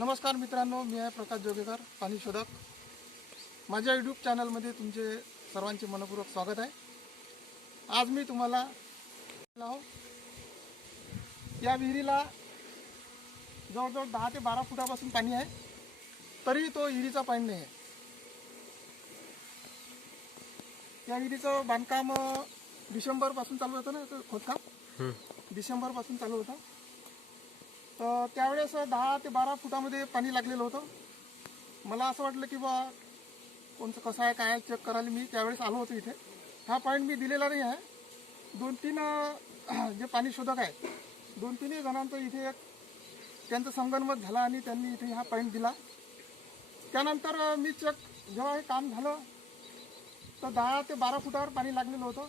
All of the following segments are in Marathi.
नमस्कार मित्रांनो मी आहे प्रकाश जोगेकर पाणी शोधक. माझ्या यूट्यूब चॅनलमध्ये तुमचे सर्वांचे मनपूर्वक स्वागत आहे. आज मी तुम्हाला लाव या विहिरीला जवळजवळ दहा ते बारा फुटापासून पाणी आहे. तरी तो विहिरीचा पाणी नाही आहे. या विहिरीचं बांधकाम डिसेंबरपासून चालू होतं ना खोदकाम? डिसेंबरपासून चालू होतं. त्यावेळेस दहा ते बारा फुटामध्ये पाणी लागलेलं होतं. मला असं वाटलं की बा कोणचं कसं आहे काय चेक करायला मी त्यावेळेस आलो होतो इथे. हा पॉईंट मी दिलेला नाही आहे. दोन तीन जे पाणी शोधक आहे दोन तीनही जणांचं इथे एक त्यांचं संगनमत झालं आणि त्यांनी इथे हा पॉईंट दिला. त्यानंतर मी चेक जेव्हा हे काम झालं तर दहा ते बारा फुटावर पाणी लागलेलं होतं.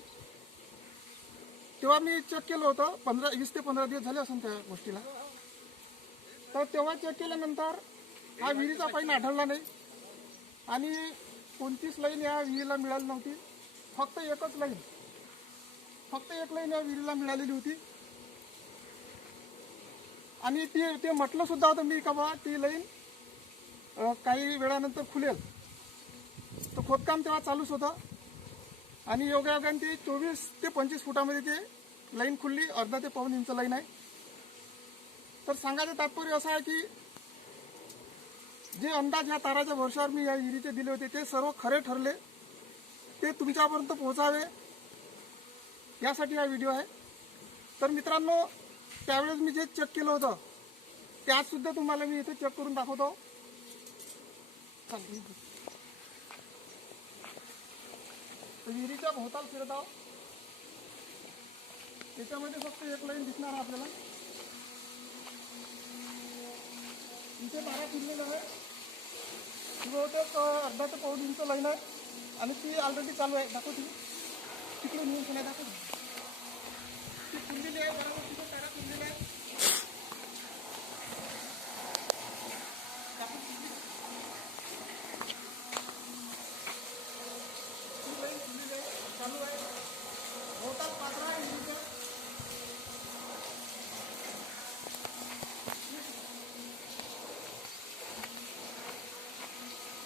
तेव्हा मी चेक केलं होतं. पंधरा वीस ते पंधरा दिवस झाले असून त्या गोष्टीला. तर तेव्हा चेक केल्यानंतर हा विहिरीचा पाणी आढळला नाही. आणि कोणतीच लाईन या विहिरीला मिळाली नव्हती. फक्त एकच लाईन फक्त एक लाईन या विहिरीला मिळालेली होती. आणि ती ते म्हटलं सुद्धा होतं मी का बा ती लाईन काही वेळानंतर खुलेल. तर खोदकाम तेव्हा चालूच होतं. आणि योगायोगाने ते चोवीस ते पंचवीस फुटामध्ये ते लाईन खुलली. अर्धा ते पाऊन इंच लाईन आहे. तर सांगायचं तात्पर्य असं आहे की जे अंदाज ह्या ताराच्या वर्षावर मी या विहिरीचे दिले होते ते सर्व खरे ठरले. ते तुमच्यापर्यंत पोहोचावे. यासाठी हा व्हिडिओ आहे. तर मित्रांनो त्यावेळेस मी जे चेक केलं होतं ते आजसुद्धा तुम्हाला मी इथे चेक करून दाखवतो. चालेल. तर विहिरीच्या भोवताल फिरत आहो त्याच्यामध्ये फक्त एक लाईन दिसणार आहे आपल्याला. इथे बारा फिरलेलं आहे. ही बहुतेक अं, अर्धा ते पाऊन इंच लाईन आहे. आणि ती ऑलरेडी चालू आहे. दाखव तुम्ही तिकडे नेऊन नाही दाखव ती फिरलेली आहे बरोबर तिथे तारा फिरलेल्या आहे दाखव तुम्ही. ती लाईन फिरलेली आहे चालू आहे भोवताल पात्रा आहे विहिरीच्या. विकून येतो तुम्ही पाणी चालू आहे सुद्धा पाणी असून सुद्धा तारा फिरत नाही याचा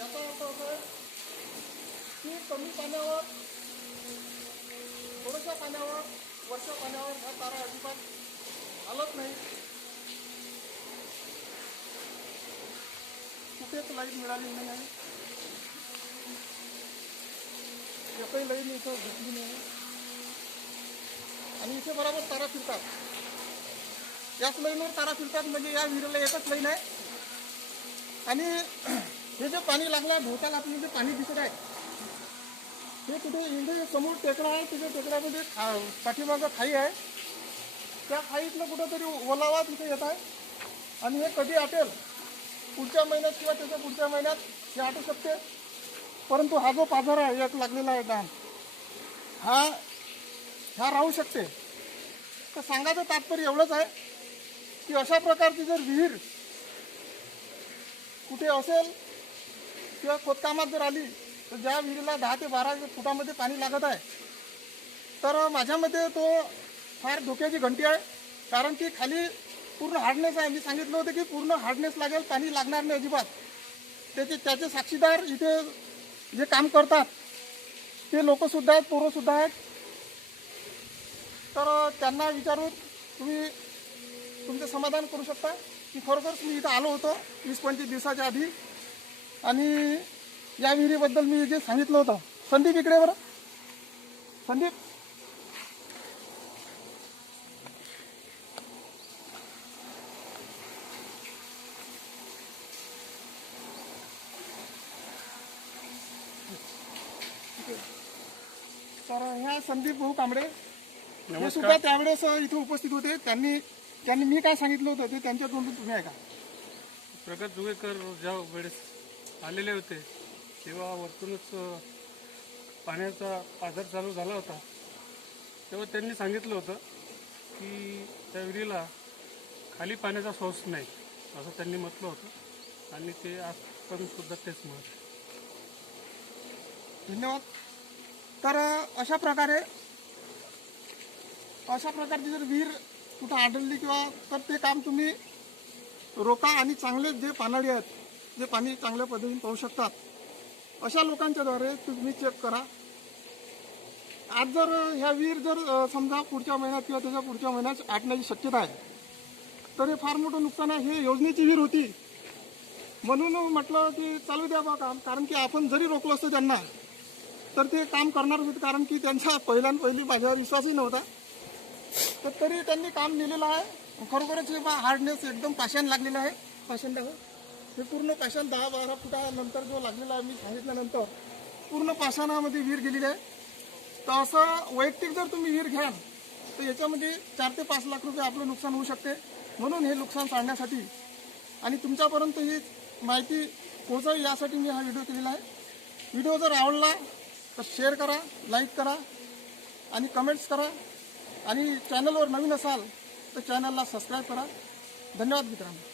अर्थ असा आहे की कमी पाण्यावर थोड्याशा पाण्यावर वर्षा पाण्यावर ह्या तारा अजिबात हलत नाही कुठेच लाइट मिळाली नाही आहे एकही लाईन इथं घेतली नाही. आणि इथे बरोबर तारा फिरतात. याच लाईनवर तारा फिरतात म्हणजे या विहिरीला एकच लाईन आहे. आणि हे जे पाणी लागलं आहे भोवताल आपल्याला जे पाणी दिसत आहे हे कुठे इंडे समोर टेकडा आहे तिथे टेकड्यामध्ये खा पाठीमागं खाई आहे. त्या खाईतलं कुठंतरी ओलावा तिथे येत आहे. आणि हे कधी आटेल? पुढच्या महिन्यात किंवा त्याच्या पुढच्या महिन्यात हे आटू शकते. परंतु हा जो पाझर आहे एक लागलेला आहे डाम हा ह्या राहू शकते. तर सांगायचं तात्पर्य एवढंच आहे की अशा प्रकारची जर विहीर कुठे असेल किंवा खोदकामात जर आली तर ज्या विहिरीला दहा ते बारा फुटामध्ये पाणी लागत आहे तर माझ्यामध्ये तो फार धोक्याची घंटी आहे. कारण की खाली पूर्ण हार्डनेस आहे. मी सांगितलं होतं की पूर्ण हार्डनेस लागेल पाणी लागणार नाही अजिबात. त्याचे त्याचे साक्षीदार इथे जे काम करतात ते लोकसुद्धा आहेत पोरंसुद्धा आहेत. तर त्यांना विचारून तुम्ही तुमचं समाधान करू शकता. की खरोखरच मी इथं आलो होतो वीस पंचवीस दिवसाच्या आधी. आणि या विहिरीबद्दल मी जे सांगितलं होतं. संदीप इकडे बरं. संदीप. तर ह्या संदीप भाऊ कांबळे. हे सुद्धा त्यावेळेस इथे उपस्थित होते. त्यांनी त्यांनी मी काय सांगितलं होतं ते त्यांच्या तोंडून तुम्ही ऐका. प्रकाश जुवेकर ज्या वेळेस आलेले होते तेव्हा वरतूनच पाण्याचा आधार चालू झाला होता. तेव्हा त्यांनी सांगितलं होतं की त्या विहिरीला खाली पाण्याचा सोर्स नाही असं त्यांनी म्हटलं होतं. आणि ते आज पण सुद्धा तेच म्हणत. धन्यवाद. तर अशा प्रकारे अशा प्रकारची जर विहीर कुठं आढळली किंवा तर ते काम तुम्ही रोका आणि चांगले जे पानाडी आहेत जे पाणी चांगल्या पद्धतीने पाहू शकतात अशा लोकांच्याद्वारे तुम्ही चेक करा. आज जर ह्या विहीर जर समजा पुढच्या महिन्यात किंवा त्याच्या पुढच्या महिन्यात आटण्याची शक्यता आहे तर हे फार मोठं नुकसान आहे. हे योजनेची विहीर होती. म्हणून म्हटलं की चालू द्या बा काम कारण की आपण जरी रोकलो असतं त्यांना तर ते काम करणार होते कारण की त्यांचा पहिल्यान पहिली माझ्यावर विश्वासही नव्हता. तर तरी त्यांनी काम दिलेलं आहे. खरोखरच हे बा हार्डनेस एकदम पाषाण लागलेलं आहे. पाषाण दाखव हे? पूर्ण पाषाण दहा बारा फुटानंतर जो लागलेला आहे मी सांगितल्यानंतर पूर्ण पाषाणामध्ये विहीर गेलेली आहे. तर असं वैयक्तिक जर तुम्ही विहीर घ्याल तर याच्यामध्ये चार ते पाच लाख रुपये आपलं नुकसान होऊ शकते. म्हणून हे नुकसान टाळण्यासाठी आणि तुमच्यापर्यंत ही माहिती पोहोचावी यासाठी मी हा व्हिडिओ केलेला आहे. व्हिडिओ जर आवडला तर शेअर करा लाईक करा आणि कमेंट्स करा. आणि चॅनलवर नवीन असाल तर चॅनलला सबस्क्राईब करा. धन्यवाद मित्रांनो.